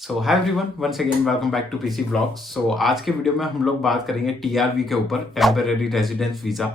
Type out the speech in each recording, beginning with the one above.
So hi everyone, once again welcome back to PC blogs. So आज के video में हम लोग बात करेंगे टीआरवी के ऊपर, टेम्परेरी रेजिडेंस वीज़ा।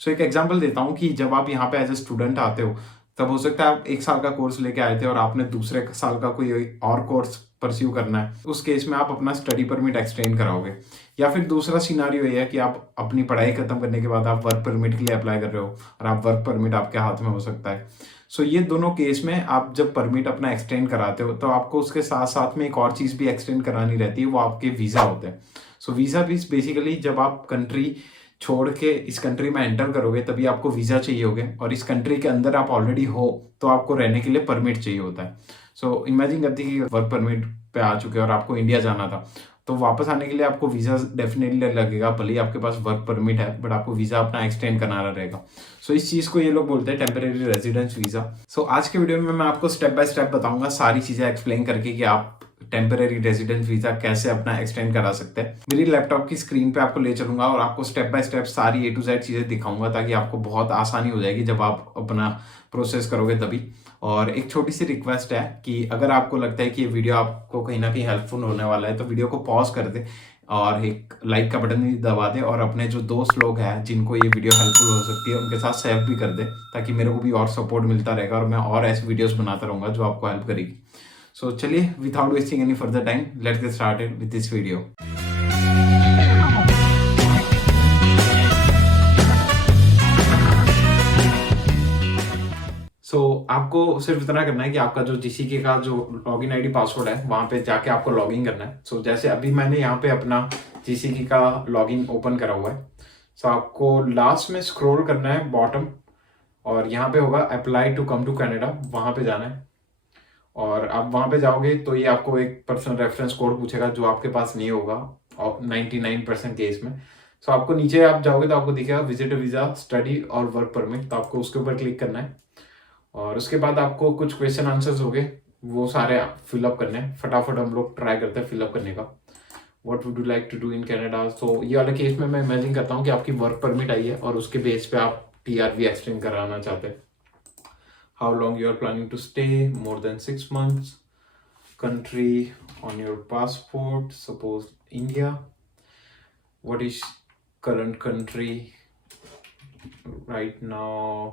सो एक एग्जांपल देता हूँ कि जब आप यहाँ पे एज ए स्टूडेंट आते हो, तब हो सकता है आप एक साल का कोर्स लेके आए थे और आपने दूसरे साल का कोई और कोर्स परस्यू करना है। उस केस में आप अपना स्टडी परमिट एक्सटेंड कराओगे। या फिर दूसरा सिनारियो ये है कि आप अपनी पढ़ाई खत्म करने के बाद आप वर्क परमिट के लिए अप्लाई कर रहे हो और आप वर्क परमिट आपके हाथ में हो सकता है। सो ये दोनों केस में आप जब परमिट अपना एक्सटेंड कराते हो तो आपको उसके साथ साथ में एक और चीज़ भी एक्सटेंड करानी रहती है, वो आपके वीज़ा होते हैं। सो वीज़ा भी बेसिकली जब आप कंट्री छोड़ के इस कंट्री में एंटर करोगे तभी आपको वीज़ा चाहिए होगे, और इस कंट्री के अंदर आप ऑलरेडी हो तो आपको रहने के लिए परमिट चाहिए होता है। सो इमेजिन करती कि वर्क परमिट पे आ चुके और आपको इंडिया जाना था, तो वापस आने के लिए आपको वीज़ा डेफिनेटली लगेगा। भले ही आपके पास वर्क परमिट है बट आपको वीज़ा अपना एक्सटेंड कराना रहेगा। सो इस चीज़ को ये लोग बोलते हैं टेम्परेरी रेजिडेंस वीज़ा। सो आज के वीडियो में मैं आपको स्टेप बाय स्टेप बताऊंगा, सारी चीज़ें एक्सप्लेन करके कि आप टेम्परेरी रेजिडेंस वीज़ा कैसे अपना एक्सटेंड करा सकते हैं। मेरी लैपटॉप की स्क्रीन पे आपको ले चलूंगा और आपको स्टेप बाय स्टेप सारी A to Z चीज़ें दिखाऊंगा, ताकि आपको बहुत आसानी हो जाएगी जब आप अपना प्रोसेस करोगे तभी। और एक छोटी सी रिक्वेस्ट है कि अगर आपको लगता है कि ये वीडियो आपको कहीं ना कहीं हेल्पफुल होने वाला है तो वीडियो को पॉज कर दे और एक लाइक का बटन भी दबा दे, और अपने जो दोस्त लोग हैं जिनको ये वीडियो हेल्पफुल हो सकती है उनके साथ शेयर भी कर दे, ताकि मेरे को भी और सपोर्ट मिलता रहेगा और मैं और ऐसे वीडियोस बनाता रहूँगा जो आपको हेल्प करेगी। सो चलिए, without wasting any further time, let's get started with this video. आपको सिर्फ इतना करना है कि आपका जो जीसीके का जो लॉगिन आईडी पासवर्ड है वहां पे जाके आपको लॉगिन करना है। जैसे अभी मैंने यहाँ पे अपना जीसीके का लॉगिन ओपन करा हुआ है। आपको लास्ट में स्क्रॉल करना है बॉटम, और यहाँ पे होगा apply to come to Canada, वहां पे जाना है। और आप वहां पे जाओगे तो ये आपको एक पर्सनल रेफरेंस कोड पूछेगा जो आपके पास नहीं होगा 99% केस में। आपको नीचे आप जाओगे तो आपको दिखेगा विजिट वीजा, स्टडी और वर्क परमिट, तो आपको उसके ऊपर क्लिक करना है। और उसके बाद आपको कुछ क्वेश्चन आंसर्स हो गए, वो सारे फिलअप करने हैं। फटाफट हम लोग ट्राई करते हैं फिलअप करने का। What would you like to do in Canada. ये वाले केस में मैं इमेजिन करता हूँ कि आपकी वर्क परमिट आई है और उसके बेस पे आप टीआरवी एक्सटेंड कराना चाहते हैं। How long you are planning to stay, more than 6 months। Country on your passport, suppose India. What is current country right now,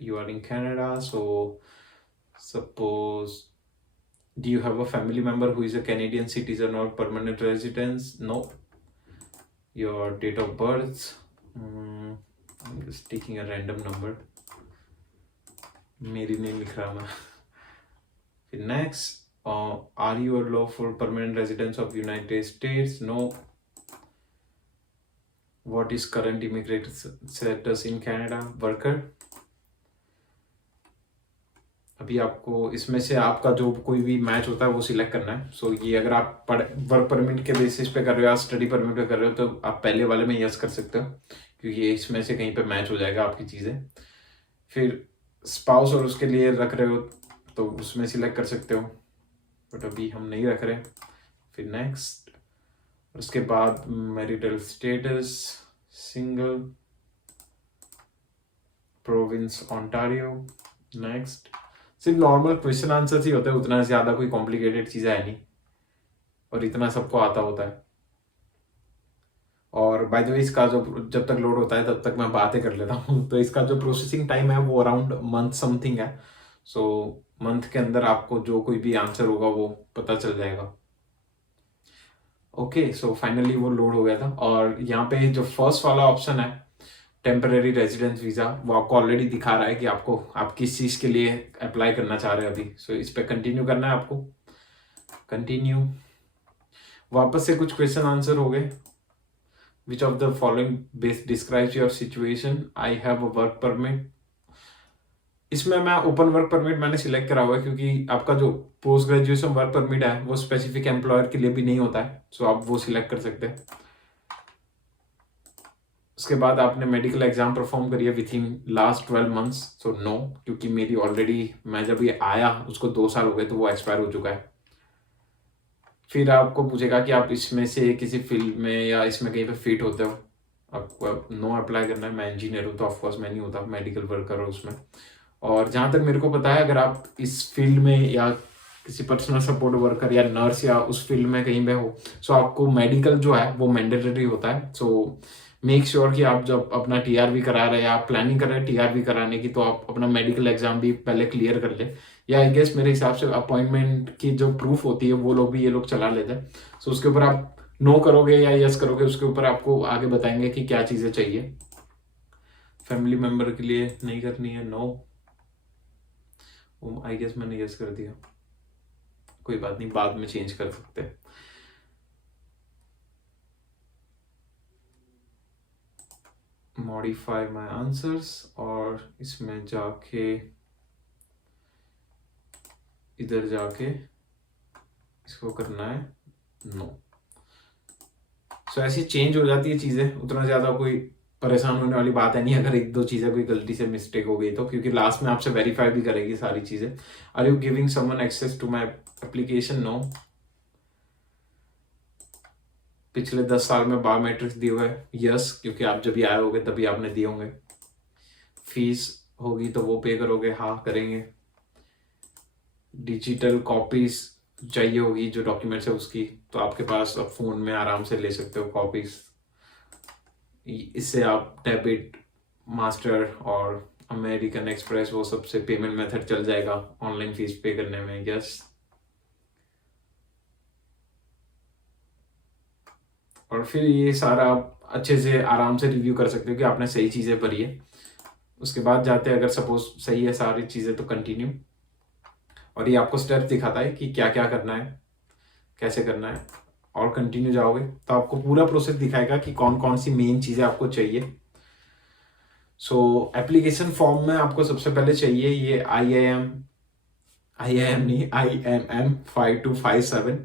you are in Canada, so suppose, do you have a family member who is a Canadian citizen or permanent resident? No. Your date of birth, I'm just taking a random number, मेरी नहीं लिख रहा मैं। फिर next, are you a lawful permanent resident of United States? No. What is current immigration status in Canada? Worker। अभी आपको इसमें से आपका जो कोई भी मैच होता है वो सिलेक्ट करना है। ये अगर आप वर्क परमिट के बेसिस पे कर रहे हो या स्टडी परमिट पे कर रहे हो तो आप पहले वाले में यस कर सकते हो, क्योंकि इसमें से कहीं पे मैच हो जाएगा आपकी चीज़ें। फिर स्पाउस और उसके लिए रख रहे हो तो उसमें सिलेक्ट कर सकते हो, बट अभी हम नहीं रख रहे। फिर नेक्स्ट, उसके बाद marital status, single, province Ontario. Next, सिर्फ नॉर्मल क्वेश्चन आंसर ही होते हैं, उतना ज्यादा कोई कॉम्प्लिकेटेड चीज है नहीं और इतना सबको आता होता है। और बाय द वे इसका जो जब तक लोड होता है तब तक मैं बातें कर लेता हूँ। तो इसका जो प्रोसेसिंग टाइम है वो अराउंड मंथ समथिंग है। मंथ के अंदर आपको जो कोई भी आंसर होगा वो पता चल जाएगा। ओके, फाइनली वो लोड हो गया था। और यहाँ पे जो फर्स्ट वाला ऑप्शन है टेम्परेरी रेजिडेंस वीजा, वो आपको ऑलरेडी दिखा रहा है कि आपको आप किस चीज के लिए अप्लाई करना चाह रहे हैं अभी। इस पे कंटिन्यू करना है आपको। कंटिन्यू, वापस से कुछ क्वेश्चन आंसर हो गए। Which of the following best describes your situation, I have a work permit. इसमें मैं ओपन वर्क परमिट मैंने सिलेक्ट करा हुआ है, क्योंकि आपका जो पोस्ट ग्रेजुएशन वर्क परमिट है वो स्पेसिफिक एम्प्लॉयर के लिए भी नहीं होता है। आप वो सिलेक्ट कर सकते हैं। उसके बाद आपने मेडिकल एग्जाम परफॉर्म करी है within last 12 months, no, क्योंकि मेरी ऑलरेडी, मैं जब ये आया उसको 2 साल हो गए तो वो एक्सपायर हो चुका है। फिर आपको पूछेगा कि आप इसमें से किसी फील्ड में या इसमें कहीं पे फिट होते हो। आपको नो अप्लाई करना है। मैं इंजीनियर हूँ तो ऑफकोर्स मैं नहीं होता, मेडिकल वर्कर हूँ उसमें। और जहाँ तक मेरे को पता है, अगर आप इस फील्ड में या किसी पर्सनल सपोर्ट वर्कर या नर्स या उस फील्ड में कहीं पे हो, सो आपको मेडिकल जो है वो मैंडेटरी होता है। सो मेक श्योर कि आप जब अपना टीआरबी करा रहे हैं, आप प्लानिंग कर रहे हैं टीआरबी कराने की, तो आप अपना मेडिकल एग्जाम भी पहले क्लियर कर ले। या आई गेस मेरे हिसाब से अपॉइंटमेंट की जो प्रूफ होती है वो लोग भी ये लोग चला लेते हैं। सो उसके ऊपर आप नो करोगे या यस करोगे, उसके ऊपर आपको आगे बताएंगे कि क्या चीजें चाहिए। फैमिली मेंबर के लिए नहीं करनी है, नो, आई गेस मैंने यस कर दिया, कोई बात नहीं, बाद में चेंज कर सकते हैं। मॉडिफाई माय आंसर्स, और इसमें जाके इधर जाके इसको करना है नो। सो ऐसी चेंज हो जाती है चीजें, उतना ज्यादा कोई परेशान होने वाली बात है नहीं अगर एक दो चीजें कोई गलती से मिस्टेक हो गई तो, क्योंकि लास्ट में आपसे वेरीफाई भी करेगी सारी चीजें। Are you giving someone access to my application, no. पिछले 10 साल में बायोमेट्रिक्स दिए हुए, यस, क्योंकि आप जब भी आए होगे तभी आपने दिए होंगे। फीस होगी तो वो पे करोगे, हाँ करेंगे। डिजिटल कॉपीज चाहिए होगी जो डॉक्यूमेंट्स है उसकी, तो आपके पास आप फोन में आराम से ले सकते हो कॉपीज। इससे आप डेबिट, मास्टर और अमेरिकन एक्सप्रेस वो सबसे पेमेंट मेथड चल जाएगा ऑनलाइन फीस पे करने में, यस। और फिर ये सारा आप अच्छे से आराम से रिव्यू कर सकते हो कि आपने सही चीजें भरी है। उसके बाद जाते हैं, अगर सपोज सही है सारी चीजें तो कंटिन्यू, और ये आपको स्टेप दिखाता है कि क्या क्या करना है, कैसे करना है, और कंटिन्यू जाओगे तो आपको पूरा प्रोसेस दिखाएगा कि कौन कौन सी मेन चीजें आपको चाहिए। सो एप्लीकेशन फॉर्म में आपको सबसे पहले चाहिए ये आई आई एम नहीं, IMM 5257।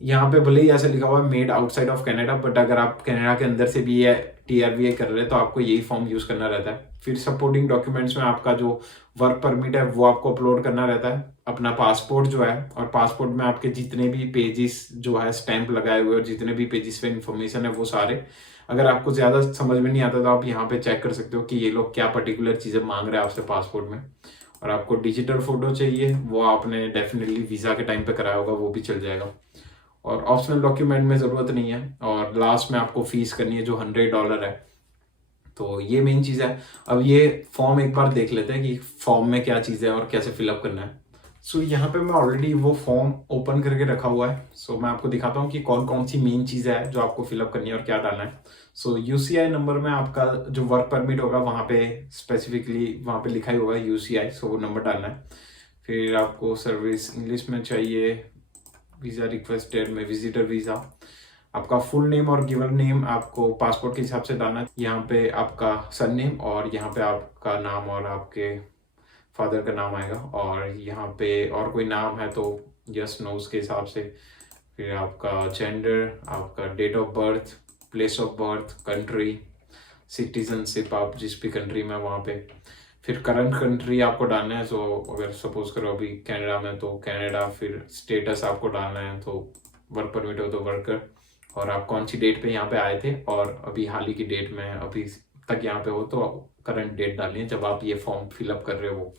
यहाँ पे भले ही ऐसे लिखा हुआ है made outside of Canada, but अगर आप कनाडा के अंदर से भी ये TRVA कर रहे हैं तो आपको यही फॉर्म यूज करना रहता है। फिर सपोर्टिंग डॉक्यूमेंट्स में आपका जो वर्क परमिट है वो आपको अपलोड करना रहता है, अपना पासपोर्ट जो है, और पासपोर्ट में आपके जितने भी पेजेस जो है स्टैंप लगाए हुए और जितने भी पेजेस पे इंफॉर्मेशन है वो सारे। अगर आपको ज्यादा समझ में नहीं आता तो आप यहाँ पे चेक कर सकते हो कि ये लोग क्या पर्टिकुलर चीजें मांग रहे हैं आपसे पासपोर्ट में। और आपको डिजिटल फोटो चाहिए, वो आपने डेफिनेटली वीजा के टाइम पे कराया होगा, वो भी चल जाएगा। और ऑप्शनल डॉक्यूमेंट में ज़रूरत नहीं है, और लास्ट में आपको फीस करनी है जो $100 है। तो ये मेन चीज़ है। अब ये फॉर्म एक बार देख लेते हैं कि फॉर्म में क्या चीज़ है और कैसे फिलअप करना है। सो यहाँ पे मैं ऑलरेडी वो फॉर्म ओपन करके रखा हुआ है। सो मैं आपको दिखाता हूँ कि कौन कौन सी मेन चीज़ें है जो आपको फिलअप करनी है और क्या डालना है। सो UCI नंबर में आपका जो वर्क परमिट होगा वहाँ पे स्पेसिफिकली वहाँ पे लिखा ही होगा UCI, सो वो नंबर डालना है। फिर आपको सर्विस इंग्लिश में चाहिए, वीज़ा रिक्वेस्ट डेट में विजिटर वीज़ा, आपका फुल नेम और गिवन नेम आपको पासपोर्ट के हिसाब से डालना है। यहाँ पे आपका सन नेम और यहाँ पे आपका नाम और आपके फादर का नाम आएगा, और यहाँ पे और कोई नाम है तो यस नो उसके हिसाब से। फिर आपका जेंडर, आपका date of birth, place of birth, country, citizenship, आप जिस भी कंट्री में वहाँ पे। फिर करंट कंट्री आपको डालना है, तो अगर सपोज करो अभी कनाडा में तो कनाडा। फिर स्टेटस आपको डालना है, तो वर्क परमिट हो तो वर्कर, और आप कौन सी डेट पे यहाँ पे आए थे और अभी हाल ही की डेट में अभी तक यहाँ पे हो तो करंट डेट डालिए जब आप ये फॉर्म फिलअप कर रहे हो।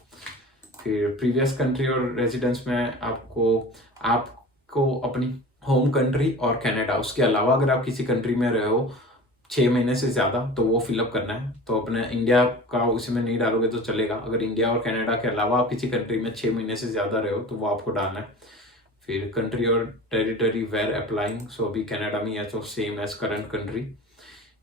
फिर प्रीवियस कंट्री और रेजिडेंस में आपको अपनी होम कंट्री और कनाडा, उसके अलावा अगर आप किसी कंट्री में रहे हो 6 महीने से ज़्यादा तो वो फिलअप करना है। तो अपने इंडिया का उसमें नहीं डालोगे तो चलेगा, अगर इंडिया और कनाडा के अलावा आप किसी कंट्री में 6 महीने से ज़्यादा रहे हो तो वो आपको डालना है। फिर कंट्री और टेरिटरी वेयर अप्लाइंग, सो अभी कनाडा में है तो same as current country.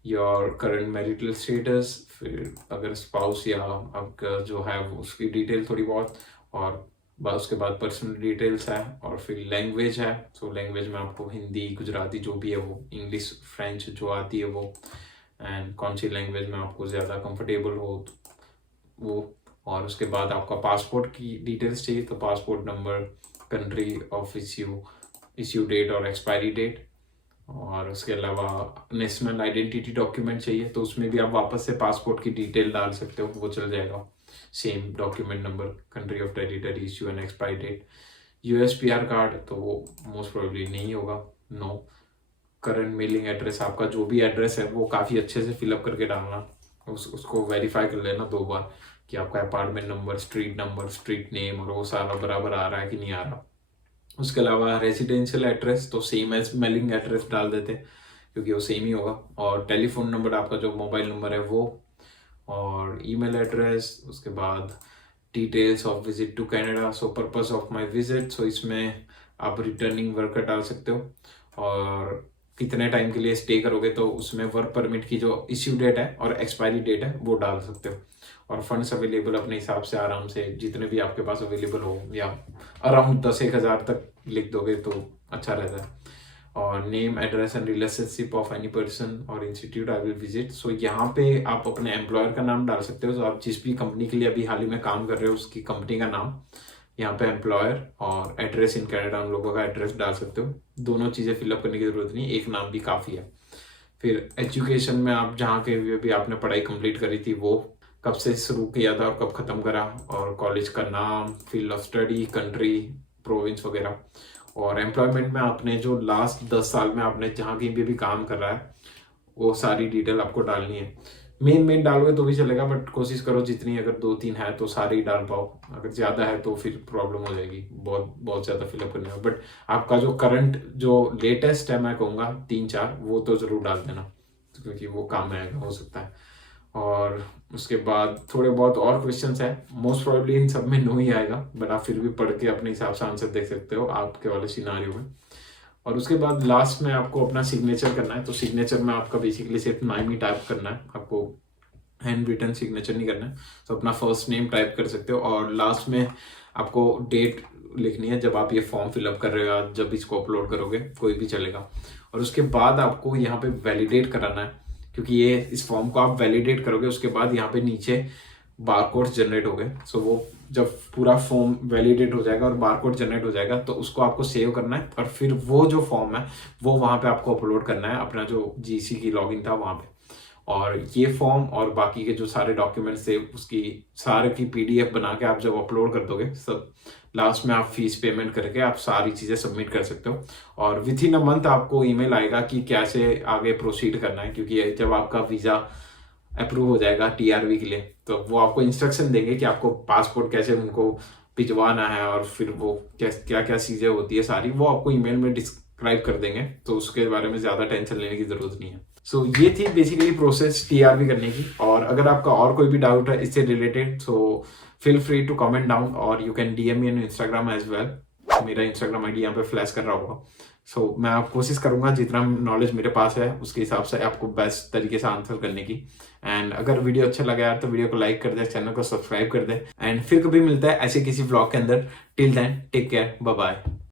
Your current marital status, फिर अगर स्पाउस या आपका जो है उसकी डिटेल थोड़ी बहुत, और उसके बाद पर्सनल डिटेल्स है, और फिर लैंग्वेज है। तो लैंग्वेज में आपको हिंदी, गुजराती जो भी है वो, इंग्लिश, फ्रेंच जो आती है वो, एंड कौन सी लैंग्वेज में आपको ज़्यादा कंफर्टेबल हो वो। और उसके बाद आपका पासपोर्ट की डिटेल्स चाहिए, तो passport number, country of issue date और एक्सपायरी डेट, और उसके अलावा नेशनल आइडेंटिटी डॉक्यूमेंट चाहिए तो उसमें भी आप वापस से पासपोर्ट की डिटेल डाल सकते हो, वो चल जाएगा। Same document number, country of territory, issue and expiry date. USPR card तो वो मोस्ट प्रोबेबली नहीं होगा, नो। करंट मेलिंग एड्रेस, आपका जो भी एड्रेस है वो काफ़ी अच्छे से फिलअप करके डालना, उसको वेरीफाई कर लेना 2 बार कि आपका अपार्टमेंट नंबर, स्ट्रीट नेम और वो सारा बराबर आ रहा है कि नहीं आ रहा। उसके अलावा रेजिडेंशियल एड्रेस तो सेम एज मेलिंग एड्रेस डाल देते हैं क्योंकि वो सेम ही होगा। और टेलीफोन नंबर आपका जो मोबाइल नंबर है वो, और ईमेल एड्रेस। उसके बाद details of visit to Canada, so purpose of my visit, so इसमें आप रिटर्निंग वर्कर डाल सकते हो और कितने टाइम के लिए स्टे करोगे, तो उसमें वर्क परमिट की जो इश्यू डेट है और एक्सपायरी डेट है वो डाल सकते हो। और फंड्स अवेलेबल अपने हिसाब से आराम से जितने भी आपके पास अवेलेबल हो, या अराउंड 10,000 तक लिख दोगे तो अच्छा रहता है। और name, address and relationship of any person और इंस्टीट्यूट आई विल विजिट, सो यहाँ पे आप अपने एम्प्लॉयर का नाम डाल सकते हो। तो आप जिस भी कंपनी के लिए अभी हाल ही में काम कर रहे हो उसकी कंपनी का नाम, यहाँ पे एम्प्लॉयर और एड्रेस इन कनाडा उन लोगों का एड्रेस डाल सकते हो। दोनों चीज़ें फिलअप करने की जरूरत नहीं, एक नाम भी काफ़ी है। फिर एजुकेशन में आप जहाँ के भी आपने पढ़ाई कंप्लीट करी थी वो कब से शुरू किया था और कब खत्म करा, और कॉलेज का नाम, field of study, country, province वगैरह। और एम्प्लॉयमेंट में आपने जो लास्ट 10 साल में आपने जहाँ कहीं भी काम कर रहा है वो सारी डिटेल आपको डालनी है। मेन डालोगे तो भी चलेगा, बट कोशिश करो जितनी, अगर 2-3 है तो सारे ही डाल पाओ, अगर ज़्यादा है तो फिर प्रॉब्लम हो जाएगी, बहुत बहुत ज़्यादा फिलअप करने में। बट आपका जो करंट जो लेटेस्ट है मैं कहूँगा 3-4 वो तो ज़रूर डाल देना क्योंकि वो काम आएगा हो सकता है। और उसके बाद थोड़े बहुत और क्वेश्चंस है, मोस्ट प्रोबेबली इन सब में नो ही आएगा, बट आप फिर भी पढ़ के अपने हिसाब से आंसर देख सकते हो आपके वाले सिनारियो में। और उसके बाद लास्ट में आपको अपना सिग्नेचर करना है, तो सिग्नेचर में आपका बेसिकली सिर्फ नाम ही टाइप करना है, आपको हैंड रिटन सिग्नेचर नहीं करना है। तो अपना फर्स्ट नेम टाइप कर सकते हो और लास्ट में आपको डेट लिखनी है जब आप ये फॉर्म फिलअप कर रहे हो, जब इसको अपलोड करोगे कोई भी चलेगा। और उसके बाद आपको यहाँ पे वैलिडेट कराना है, क्योंकि ये इस फॉर्म को आप वैलिडेट करोगे उसके बाद यहाँ पे नीचे बारकोड जनरेट हो गए। सो वो जब पूरा फॉर्म वैलिडेट हो जाएगा और बारकोड जनरेट हो जाएगा तो उसको आपको सेव करना है और फिर वो जो फॉर्म है वो वहाँ पे आपको अपलोड करना है अपना जो जीसी की लॉगिन था वहाँ पे। और ये फॉर्म और बाकी के जो सारे डॉक्यूमेंट्स थे उसकी सारे की पीडीएफ बना के आप जब अपलोड कर दोगे सब, लास्ट में आप फीस पेमेंट करके आप सारी चीज़ें सबमिट कर सकते हो। और विथ इन अ मंथ आपको ईमेल आएगा कि कैसे आगे प्रोसीड करना है, क्योंकि जब आपका वीज़ा अप्रूव हो जाएगा टीआरवी के लिए तो वो आपको इंस्ट्रक्शन देंगे कि आपको पासपोर्ट कैसे उनको भिजवाना है और फिर वो क्या क्या चीज़ें होती है सारी वो आपको ईमेल में डिस्क्राइब कर देंगे, तो उसके बारे में ज़्यादा टेंशन लेने की ज़रूरत नहीं है। सो ये थी बेसिकली प्रोसेस टीआरवी करने की। और अगर आपका और कोई भी डाउट है इससे related so feel free to comment down और you can DM me on Instagram as well. मेरा इंस्टाग्राम आईडी यहाँ पे फ्लैश कर रहा होगा। सो मैं आप कोशिश करूंगा जितना नॉलेज मेरे पास है उसके हिसाब से आपको बेस्ट तरीके से आंसर करने की। एंड अगर वीडियो अच्छा लगा यार तो वीडियो को लाइक कर दे, चैनल को सब्सक्राइब कर दे। एंड फिर कभी मिलता है ऐसे किसी व्लॉग के अंदर। Till then take care, bye bye.